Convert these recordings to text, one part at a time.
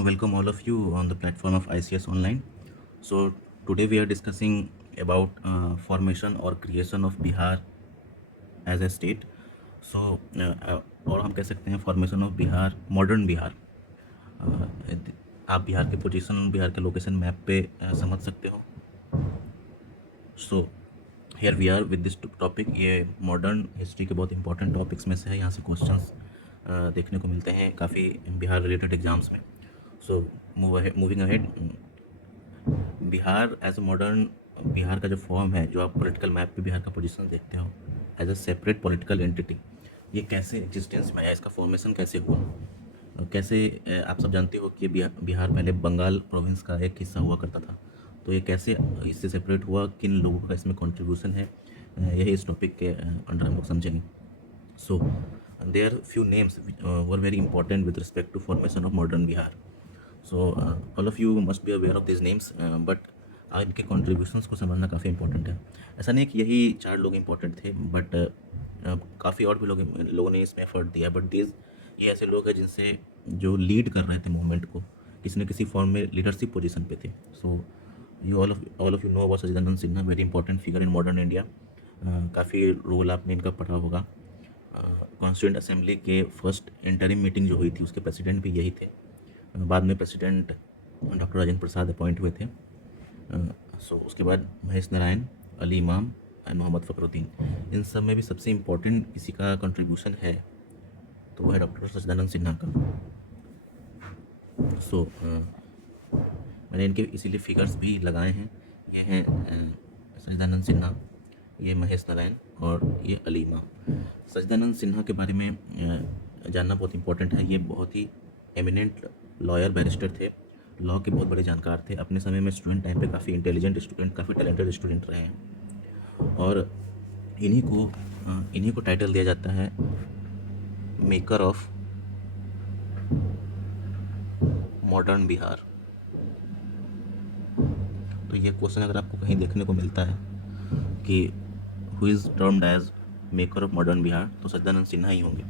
Welcome all of you on the platform of ICS Online. So today we are discussing about formation or creation of Bihar as a state. और हम कह सकते हैं formation of Bihar, modern Bihar. आप बिहार के position, Bihar के location map पे समझ सकते हो। So here we are with this topic. ये मॉडर्न हिस्ट्री के बहुत इंपॉर्टेंट टॉपिक्स में से है। यहाँ से क्वेश्चंस देखने को मिलते हैं काफ़ी बिहार रिलेटेड एग्जाम्स में। So moving ahead, Bihar as a modern, Bihar का जो फॉर्म है, जो आप पॉलिटिकल मैप पे बिहार का पोजीशन देखते हो as a separate political entity, ये कैसे एग्जिस्टेंस में आया, इसका फॉर्मेशन कैसे हुआ, कैसे आप सब जानते हो कि बिहार बिहार पहले बंगाल प्रोविंस का एक हिस्सा हुआ करता था। तो ये कैसे इससे सेपरेट हुआ, किन लोगों का इसमें कंट्रीब्यूशन है, यही इस टॉपिक के अंडर हम लोग समझेंगे। So there are few names which were very important with respect to formation of modern Bihar. So all of you must be aware of these names, but इनके contributions को समझना काफ़ी important है। ऐसा नहीं है कि यही चार लोग important थे, but काफ़ी और भी लोगों ने इसमें एफर्ट दिया। बट दिस ये ऐसे लोग हैं जिनसे जो लीड कर रहे थे मूवमेंट को, किसी न किसी फॉर्म में लीडरशिप पोजीशन पे थे। So you all of you know about Sachchidananda Sinha, very important figure in modern India. काफ़ी रोल आपने इनका पढ़ा होगा। कॉन्स्टिट्यूंट असेंबली के फर्स्ट इंटरिम मीटिंग जो हुई थी, उसके प्रेसिडेंट भी यही थे। बाद में president doctor Rajendra Prasad appoint हुए थे। सो उसके बाद महेश नारायण, अली इमाम एंड मोहम्मद फ़खरुद्दीन। इन सब में भी सबसे इम्पोर्टेंट किसी का कंट्रीब्यूशन है तो वो है डॉक्टर सचिदानंद सिन्हा का। सो मैंने इनके इसीलिए फिगर्स भी लगाए हैं। ये हैं सचिदानंद सिन्हा, ये महेश नारायण और ये अली इमाम। सचिदानंद सिन्हा के बारे में जानना बहुत इंपॉर्टेंट है। ये बहुत ही एमिनेंट लॉयर, बैरिस्टर थे, लॉ के बहुत बड़े जानकार थे। अपने समय में स्टूडेंट टाइम पे काफ़ी इंटेलिजेंट स्टूडेंट, काफ़ी टैलेंटेड स्टूडेंट रहे हैं। और इन्हीं को टाइटल दिया जाता है मेकर ऑफ मॉडर्न बिहार। तो ये क्वेश्चन अगर आपको कहीं देखने को मिलता है कि who is termed as maker of modern Bihar, तो सचिदानंद सिन्हा ही होंगे।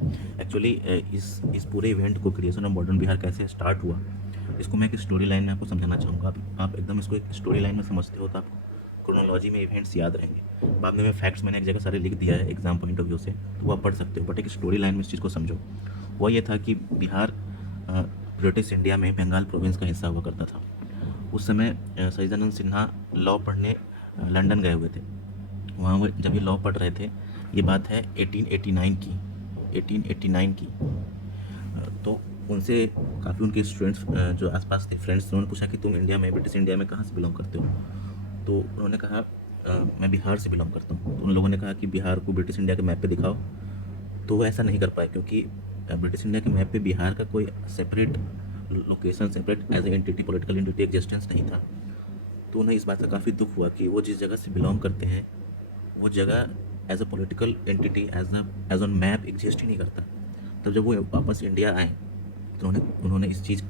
एक्चुअली इस पूरे इवेंट को, क्रिएशन ऑफ मॉडर्न बिहार कैसे स्टार्ट हुआ, इसको मैं एक स्टोरी लाइन में आपको समझाना चाहूँगा। आप एकदम इसको एक स्टोरी लाइन में समझते हो तो आपको क्रोनोलॉजी में इवेंट्स याद रहेंगे। बाद में फैक्ट्स मैंने एक जगह सारे लिख दिया है एग्जाम पॉइंट ऑफ व्यू से, तो वो आप पढ़ सकते हो। बट एक स्टोरी लाइन में इस चीज़ को समझो। वो ये था कि बिहार ब्रिटिश इंडिया में बंगाल प्रोविंस का हिस्सा हुआ करता था। उस समय सचिदानंद सिन्हा लॉ पढ़ने लंदन गए हुए थे। वहाँ वो जब ये लॉ पढ़ रहे थे, ये बात है 1889 की। तो उनसे काफ़ी उनके स्टूडेंट्स जो आसपास थे, फ्रेंड्स, उन्होंने पूछा कि तुम इंडिया में, ब्रिटिश इंडिया में कहाँ से बिलोंग करते हो? तो उन्होंने कहा मैं बिहार से बिलोंग करता हूँ। तो उन लोगों ने कहा कि बिहार को ब्रिटिश इंडिया के मैप पे दिखाओ। तो वो ऐसा नहीं कर पाए क्योंकि ब्रिटिश इंडिया के मैप पे बिहार का कोई separate location, separate as a entity, political entity existence नहीं था। तो उन्हें इस बात का काफ़ी दुख हुआ कि वो जिस जगह से बिलोंग करते हैं वो जगह as a political entity, as on map exist ही नहीं करता। तब जब वो वापस इंडिया आए तो उन्होंने इस चीज़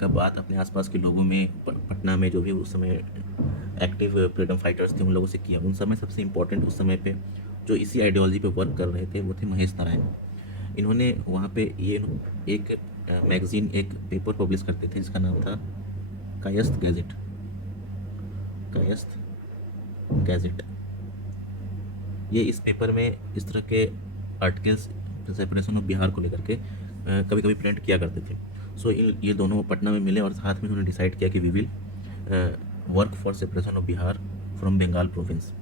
का बात अपने आसपास के लोगों में, पटना में जो भी उस समय एक्टिव फ्रीडम फाइटर्स थे उन लोगों से किया। उन समय सबसे इम्पोर्टेंट उस समय पे जो इसी आइडियोलॉजी पे वर्क कर रहे थे वो थे महेश नारायण। इन्होंने वहाँ पे ये एक मैगज़ीन, एक पेपर पब्लिश करते थे जिसका नाम था कायस्थ गैजेट। कायस्थ गैजेट, ये इस पेपर में इस तरह के आर्टिकल्स सेपरेशन ऑफ बिहार को लेकर के कभी कभी प्रिंट किया करते थे। सो ये दोनों पटना में मिले और साथ में उन्होंने डिसाइड किया कि we will work for separation of Bihar from Bengal province.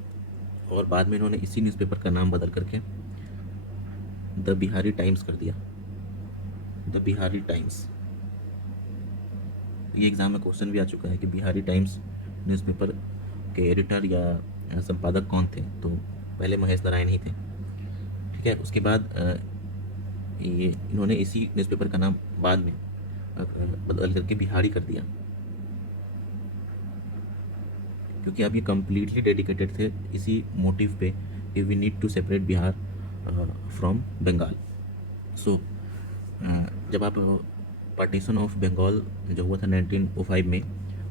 और बाद में इन्होंने इसी न्यूज़पेपर का नाम बदल करके द बिहारी टाइम्स कर दिया। The Bihari times. ये एग्ज़ाम में क्वेश्चन भी आ चुका है कि बिहारी टाइम्स न्यूज़पेपर के एडिटर या संपादक कौन थे, तो पहले महेश नारायण ही थे। ठीक है। उसके बाद ये इन्होंने इसी न्यूज़पेपर का नाम बाद में बदल करके बिहारी कर दिया क्योंकि अब ये कम्प्लीटली डेडिकेटेड थे इसी मोटिव पे कि we need to separate Bihar from Bengal. So जब आप पार्टीशन ऑफ बंगाल जो हुआ था 1905 में,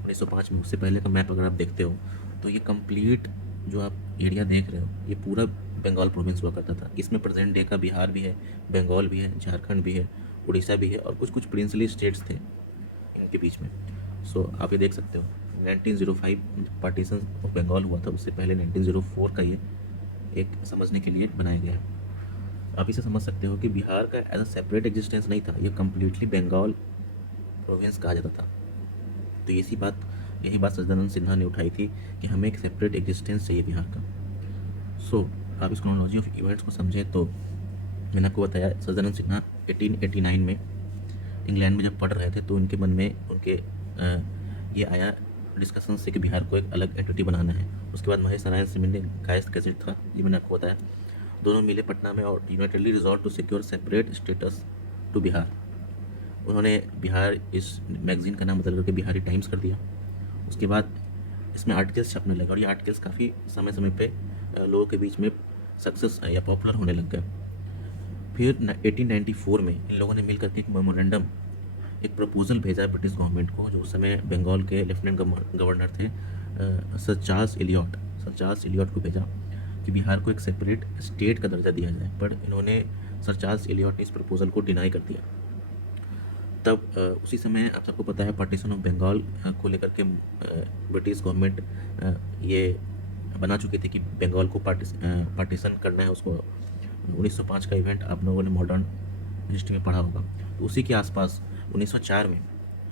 1905 में, उससे पहले का मैप अगर आप देखते हो तो ये कंप्लीट जो आप एरिया देख रहे हो ये पूरा बंगाल प्रोविंस हुआ करता था। इसमें प्रेजेंट डे का बिहार भी है, बंगाल भी है, झारखंड भी है, उड़ीसा भी है और कुछ कुछ प्रिंसली स्टेट्स थे के बीच में। सो आप ये देख सकते हो 1905 पार्टीशन ऑफ बंगाल हुआ था, उससे पहले 1904 का ये एक समझने के लिए बनाया गया है। आप इसे समझ सकते हो कि बिहार का एज अ सेपरेट एग्जिस्टेंस नहीं था, ये कम्प्लीटली बंगाल प्रोविंस कहा जाता था। तो यही बात सच्चिदानंद सिन्हा ने उठाई थी कि हमें एक सेपरेट एग्जिस्टेंस चाहिए बिहार का। सो आप इस क्रोनोलॉजी ऑफ इवेंट्स को समझें तो मैंने आपको बताया सच्चिदानंद सिन्हा 1889 में इंग्लैंड में जब पढ़ रहे थे तो उनके मन में ये आया डिस्कशन से कि बिहार को एक अलग एंटिटी बनाना है। उसके बाद महेश नारायण सिंह ने कायस्थ गैजेट था, ये मैंने आपको बताया, दोनों मिले पटना में और unitedly resolve to secure separate status to Bihar. उन्होंने बिहार इस मैगज़ीन का नाम बदल करके बिहारी टाइम्स कर दिया। उसके बाद इसमें आर्टिकल्स छपने लगे और ये आर्टिकल्स काफ़ी समय समय पे लोगों के बीच में सक्सेस या पॉपुलर होने लग गए। फिर 1894 में इन लोगों ने मिल करके एक मेमोरेंडम, एक प्रपोजल भेजा ब्रिटिश गवर्नमेंट को, जो उस समय बंगाल के लेफ्टिनेंट गवर्नर थे सर चार्ल्स एलियट को भेजा कि बिहार को एक सेपरेट स्टेट का दर्जा दिया जाए। पर इन्होंने सर चार्ल्स एलियट ने इस प्रपोजल को डिनाई कर दिया। तब उसी समय आप सबको पता है पार्टीशन ऑफ बंगाल को लेकर के ब्रिटिश गवर्नमेंट ये बना चुकी थी कि बंगाल को पार्टीशन करना है उसको। 1905 का इवेंट आप लोगों ने मॉडर्न हिस्ट्री में पढ़ा होगा। तो उसी के आसपास 1904 में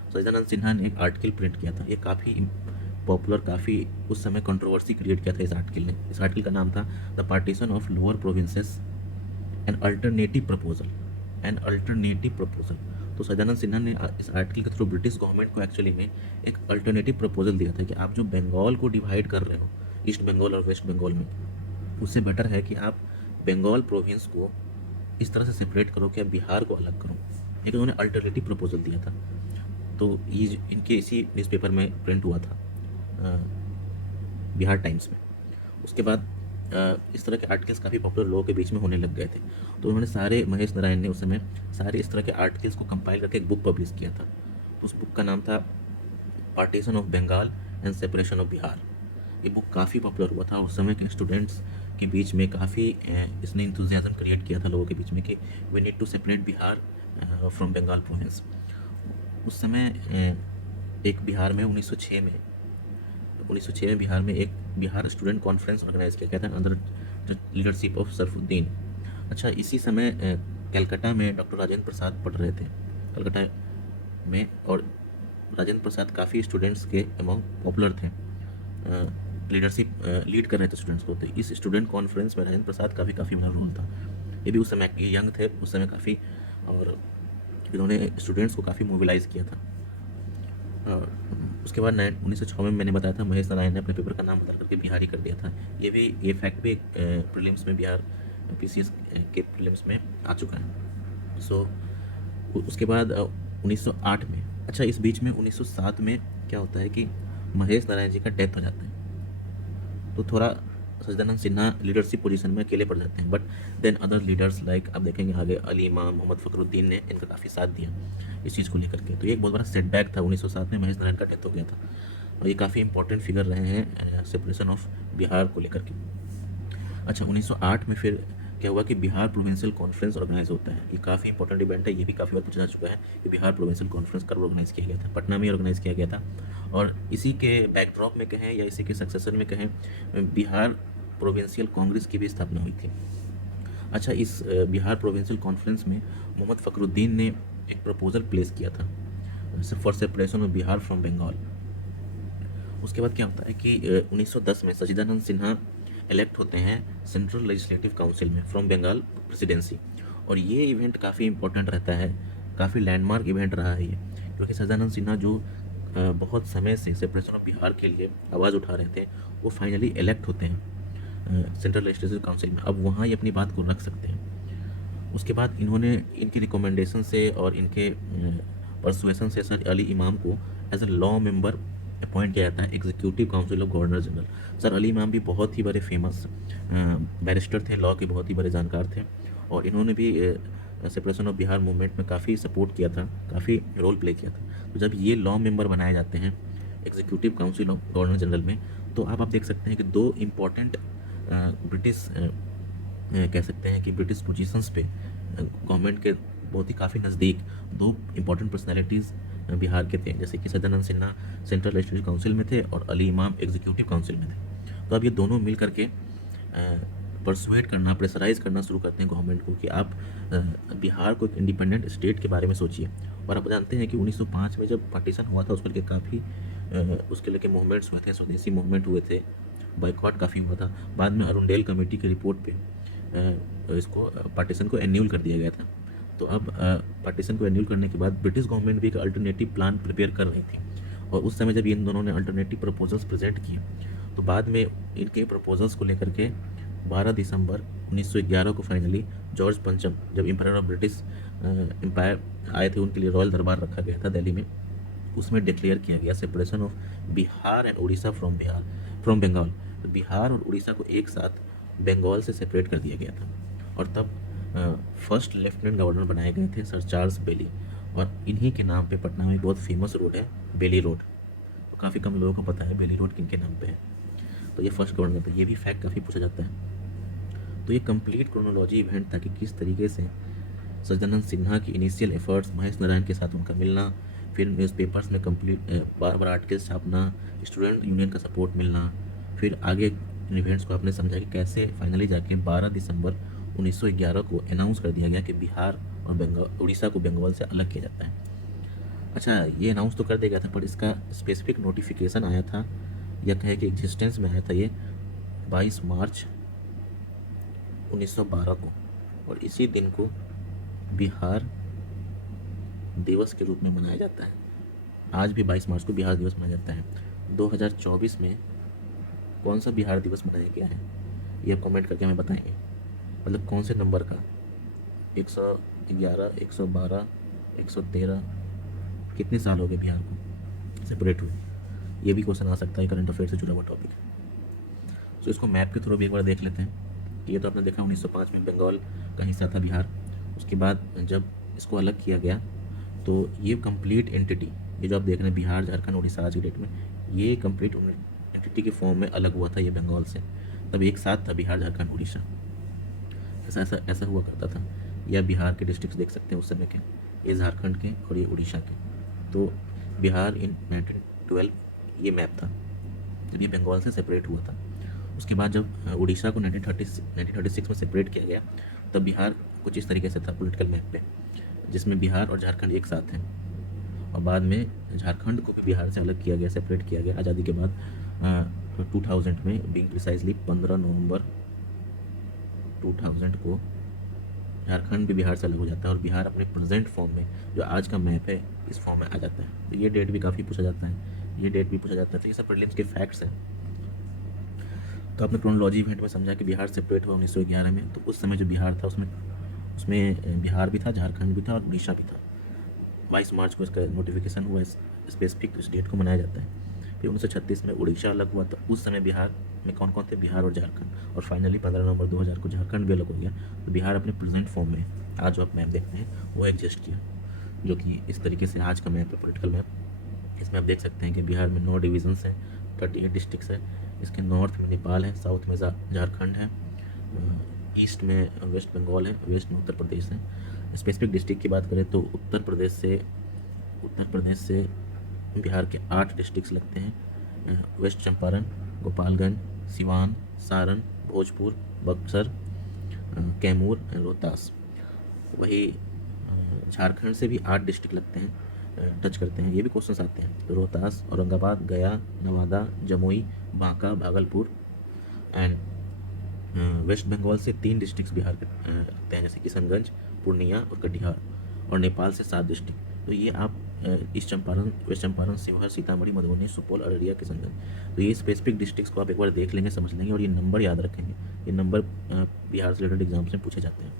सच्चिदानंद सिन्हा ने एक आर्टिकल प्रिंट किया था। ये काफ़ी पॉपुलर, काफ़ी उस समय कंट्रोवर्सी क्रिएट किया था इस आर्टिकल ने। इस आर्टिकल का नाम था the partition of lower provinces an alternative proposal. तो सच्चिदानंद सिन्हा ने इस आर्टिकल के थ्रू ब्रिटिश गवर्नमेंट को एक्चुअली में एक अल्टरनेटिव प्रपोजल दिया था कि आप जो बंगाल को डिवाइड कर रहे हो ईस्ट बंगाल और वेस्ट बंगाल में, उससे बेटर है कि आप बंगाल प्रोविंस को इस तरह से सेपरेट करो कि आप बिहार को अलग करो। एक उन्होंने अल्टरनेटिव प्रपोजल दिया था। तो ये इनके इसी न्यूज़पेपर में प्रिंट हुआ था बिहार टाइम्स में। उसके बाद इस तरह के आर्टिकल्स काफ़ी पॉपुलर लोगों के बीच में होने लग गए थे। तो उन्होंने महेश नारायण ने उस समय सारे इस तरह के आर्टिकल्स को कंपाइल करके एक बुक पब्लिश किया था। तो उस बुक का नाम था partition of Bengal and separation of Bihar. ये बुक काफ़ी पॉपुलर हुआ था उस समय के स्टूडेंट्स के बीच में, काफ़ी इसने इंथुजियाज्म क्रिएट किया था लोगों के बीच में कि we need to separate Bihar from Bengal province. उस समय एक बिहार में 1906 में बिहार में एक बिहार स्टूडेंट कॉन्फ्रेंस ऑर्गेनाइज किया गया था अंडर लीडरशिप ऑफ सरफुद्दीन। अच्छा, इसी समय कलकत्ता में डॉक्टर राजेंद्र प्रसाद पढ़ रहे थे कलकत्ता में, और राजेंद्र प्रसाद काफ़ी स्टूडेंट्स के अमंग पॉपुलर थे, लीड कर रहे थे स्टूडेंट्स को। तो इस स्टूडेंट कॉन्फ्रेंस में राजेंद्र प्रसाद का भी काफ़ी बड़ा रोल था। ये भी उस समय यंग थे उस समय काफ़ी, और इन्होंने स्टूडेंट्स को काफ़ी मोबिलाइज़ किया था। उसके बाद 1906 में मैंने बताया था महेश नारायण ने अपने पेपर का नाम बदल करके बिहारी कर दिया था। ये फैक्ट भी प्रीलिम्स में बिहार पीसीएस के प्रीलिम्स में आ चुका है। सो उसके बाद 1908 में, अच्छा इस बीच में 1907 में क्या होता है कि महेश नारायण जी का डेथ हो जाता है। तो थोड़ा सच्चिदानंद सिन्हा लीडरशिप पोजीशन में अकेले पड़ जाते हैं, but then other leaders like आप देखेंगे आगे अली इमाम, मोहम्मद फ़खरुद्दीन ने इनका काफ़ी साथ दिया इस चीज़ को लेकर के। तो ये एक बहुत बड़ा सेटबैक था। 1907 में महेश नारायण का डेथ हो गया था और ये काफ़ी इंपॉर्टेंट फिगर रहे हैं सेपरेशन ऑफ बिहार को लेकर के। अच्छा, 1908 में फिर क्या हुआ कि बिहार प्रोविंशियल कॉन्फ्रेंस ऑर्गेनाइज होता है। ये काफ़ी इंपॉर्टेंट इवेंट है, ये भी काफ़ी बार पूछा जा चुका है कि बिहार प्रोविंशियल कॉन्फ्रेंस कब ऑर्गेनाइज किया गया था। पटना में ऑर्गेनाइज किया गया था, और इसी के बैकड्रॉप में कहें या इसी के सक्सेसर में कहें, बिहार प्रोविंशियल कांग्रेस की भी स्थापना हुई थी। अच्छा, इस बिहार प्रोविंशियल कॉन्फ्रेंस में मोहम्मद फ़खरुद्दीन ने एक प्रपोजल प्लेस किया था for separation of Bihar from Bengal. उसके बाद क्या होता है कि 1910 में सच्चिदानंद सिन्हा इलेक्ट होते हैं सेंट्रल लेजिस्लेटिव काउंसिल में फ्रॉम बंगाल प्रेसिडेंसी, और ये इवेंट काफ़ी इंपॉर्टेंट रहता है, काफ़ी लैंडमार्क इवेंट रहा है ये, क्योंकि सच्चिदानंद सिन्हा जो बहुत समय से सेपरेशन ऑफ बिहार के लिए आवाज़ उठा रहे थे, वो फाइनली इलेक्ट होते हैं सेंट्रल लेजिस्लेटिव काउंसिल में। अब वहाँ ये अपनी बात को रख सकते हैं। उसके बाद इन्होंने इनकी रिकमेंडेशन से और इनके परसुएसन से सर अली इमाम को as a law member appoint किया जाता है executive council of governor general. Sir Ali Imam भी बहुत ही बड़े फेमस बैरिस्टर थे, लॉ के बहुत ही बड़े जानकार थे, और इन्होंने भी सेपरेशन ऑफ बिहार मूवमेंट में काफ़ी सपोर्ट किया था, काफ़ी रोल प्ले किया था। तो जब ये लॉ मेंबर बनाए जाते हैं executive council of governor general में, तो आप देख सकते हैं कि दो इम्पॉर्टेंट ब्रिटिश कह सकते हैं कि ब्रिटिश पोजीशंस पे गवर्नमेंट के बहुत ही काफ़ी नज़दीक दो इम्पोर्टेंट पर्सनैलिटीज़ बिहार के थे, जैसे कि Sadanand Sinha central legislative council में थे और अली इमाम एग्जीक्यूटिव काउंसिल में थे। तो अब ये दोनों मिल करके परसुएट करना, प्रेशराइज़ करना शुरू करते हैं गवर्नमेंट को कि आप बिहार को एक इंडिपेंडेंट स्टेट के बारे में सोचिए। और आप जानते हैं कि 1905 में जब पार्टीशन हुआ था उसको लेके काफ़ी उसके लेके मूवमेंट्स हुए थे, स्वदेशी मूवमेंट हुए थे, बॉयकॉट काफ़ी हुआ था। बाद में अरुंडेल कमेटी की रिपोर्ट पे इसको पार्टीशन को एन्यूल कर दिया गया था। तो अब पार्टीशन को एन्यूल करने के बाद ब्रिटिश गवर्नमेंट भी एक अल्टरनेटिव प्लान प्रिपेयर कर रही थी। और उस समय जब इन दोनों ने अल्टरनेटिव प्रपोजल्स प्रेजेंट किए तो बाद में इनके प्रपोजल्स को लेकर के 12 दिसंबर 1911 को फाइनली जॉर्ज पंचम, जब एम्पायर ऑफ ब्रिटिश एम्पायर आए थे, उनके लिए रॉयल दरबार रखा गया था दिल्ली में, उसमें डिक्लेयर किया गया separation of Bihar and Orissa from Bengal. तो बिहार और उड़ीसा को एक साथ बंगाल से सेपरेट कर दिया गया था। और तब फर्स्ट लेफ्टिनेंट गवर्नर बनाए गए थे सर चार्ल्स बेली। और इन्हीं के नाम पे पटना में बहुत फेमस रोड है, बेली रोड। तो काफ़ी कम लोगों को पता है बेली रोड किनके नाम पे है। तो ये फर्स्ट गवर्नर थे, ये भी फैक्ट काफ़ी पूछा जाता है। तो ये कंप्लीट क्रोनोलॉजी इवेंट था कि किस तरीके से सदानंद सिन्हा की इनिशियल एफर्ट्स, महेश नारायण के साथ उनका मिलना, फिर न्यूज़पेपर्स में कंप्लीट बार बार आर्टिकल्स छापना, स्टूडेंट यूनियन का सपोर्ट मिलना, फिर आगे इन इवेंट्स को आपने समझा कि कैसे फाइनली जाके 12 दिसंबर 1911 को अनाउंस कर दिया गया कि बिहार और बंगाल, उड़ीसा को बंगाल से अलग किया जाता है। अच्छा, ये अनाउंस तो कर दिया गया था, पर इसका स्पेसिफिक नोटिफिकेशन आया था या कहे कि एग्जिस्टेंस में आया था ये 22 मार्च 1912 को। और इसी दिन को बिहार दिवस के रूप में मनाया जाता है। आज भी 22 मार्च को बिहार दिवस मनाया जाता है। 2024 में कौन सा बिहार दिवस मनाया गया है ये आप कमेंट करके हमें बताएंगे। मतलब कौन से नंबर का, 111, 112, 113, कितने साल हो गए बिहार को सेपरेट हुए, ये भी क्वेश्चन आ सकता है, करंट अफेयर से जुड़ा हुआ टॉपिक है। तो इसको मैप के थ्रू भी एक बार देख लेते हैं। ये तो आपने देखा 1905 में बंगाल का हिस्सा था बिहार। उसके बाद जब इसको अलग किया गया तो ये कंप्लीट एंटिटी, ये जो आप देख रहे हैं बिहार, झारखंड, उड़ीसा आज की डेट में, ये कंप्लीट एंटिटी के फॉर्म में अलग हुआ था ये बंगाल से। तब एक साथ था बिहार, झारखंड, उड़ीसा, ऐसा ऐसा ऐसा हुआ करता था। या बिहार के डिस्ट्रिक्ट देख सकते हैं उस समय के, ये झारखंड के और ये उड़ीसा के। तो बिहार इन 1912 ये मैप था जब ये बंगाल से सेपरेट हुआ था। उसके बाद जब उड़ीसा को 1936 में सेपरेट किया गया तब बिहार कुछ इस तरीके से था पॉलिटिकल मैप पे, जिसमें बिहार और झारखंड एक साथ हैं। और बाद में झारखंड को भी बिहार से अलग किया गया, सेपरेट किया गया आज़ादी के बाद 2000 में, बीइंग प्रिसाइजली 15 नवंबर 2000 को झारखंड भी बिहार से अलग हो जाता है और बिहार अपने प्रेजेंट फॉर्म में, जो आज का मैप है, इस फॉर्म में आ जाता है। तो ये डेट भी काफ़ी पूछा जाता है, ये डेट भी पूछा जाता है। तो ये सब प्रीलिम्स के फैक्ट्स हैं। तो आपने क्रोनोलॉजी इवेंट में समझा कि बिहार सेपरेट हुआ 1911 में। तो उस समय जो बिहार था उसमें उसमें बिहार भी था, झारखंड भी था और उड़ीसा भी था। 22 मार्च को इसका नोटिफिकेशन हुआ, स्पेसिफिक इस डेट को मनाया जाता है। फिर 1936 में उड़ीसा अलग हुआ। तो उस समय बिहार में कौन कौन थे, बिहार और झारखंड। और फाइनली 15 नवंबर 2000 को झारखंड भी अलग हो गया। तो बिहार अपने प्रेजेंट फॉर्म में, आज जो आप मैप देखते हैं वो एग्जिस्ट किया, जो कि इस तरीके से आज का मैप है, पॉलिटिकल मैप। इसमें आप देख सकते हैं कि बिहार में 9 डिविजन्स हैं, 38 डिस्ट्रिक्ट्स हैं। इसके नॉर्थ में नेपाल है, साउथ में झारखंड है, ईस्ट में वेस्ट बंगाल है, वेस्ट में उत्तर प्रदेश है। स्पेसिफिक डिस्ट्रिक्ट की बात करें तो उत्तर प्रदेश से बिहार के 8 डिस्ट्रिक्ट्स लगते हैं, वेस्ट चंपारण, गोपालगंज, सिवान, सारण, भोजपुर, बक्सर, कैमूर एंड रोहतास। वही झारखंड से भी 8 डिस्ट्रिक्ट लगते हैं, टच करते हैं, ये भी क्वेश्चंस आते हैं। तो रोहतास, औरंगाबाद, गया, नवादा, जमुई, बांका, भागलपुर एंड वेस्ट बंगाल से 3 डिस्ट्रिक्ट्स बिहार के लगते हैं, जैसे किशनगंज, पूर्णिया और कटिहार। और नेपाल से 7 डिस्ट्रिक्ट। तो ये आप ईस्ट चंपारण, वेस्ट चंपारण, शिवहर, सीतामढ़ी, मधुबनी, सुपौल, अररिया, किशनगंज, तो ये स्पेसिफिक डिस्ट्रिक्ट्स को आप एक बार देख लेंगे, समझ लेंगे और ये नंबर याद रखेंगे। ये नंबर बिहार से रिलेटेड एग्जाम्स में पूछे जाते हैं।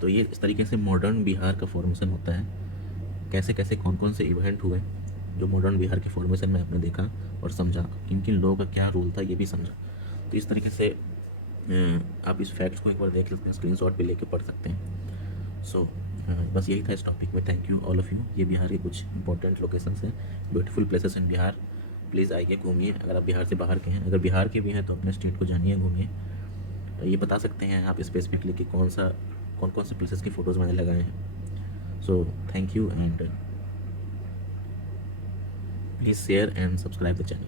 तो ये इस तरीके से मॉडर्न बिहार का फॉर्मेशन होता है। कैसे कैसे कौन कौन से इवेंट हुए जो मॉडर्न बिहार के फॉर्मेशन में आपने देखा और समझा, किन किन लोगों का क्या रोल था ये भी समझा। तो इस तरीके से आप इस फैक्ट्स को एक बार देख लेते हैं, स्क्रीनशॉट भी लेके पढ़ सकते हैं। सो बस यही था इस टॉपिक में। Thank you all of you. ये बिहार के कुछ इंपॉर्टेंट लोकेशंस हैं, beautiful places in Bihar. Please आइए, घूमिए। अगर आप बिहार से बाहर के हैं, अगर बिहार के भी हैं तो अपने स्टेट को जानिए, घूमिए। ये बता सकते हैं आप स्पेसिफिकली कि कौन कौन से प्लेसेस की फ़ोटोज़ मैंने लगाए हैं। So thank you, and please share and subscribe the channel.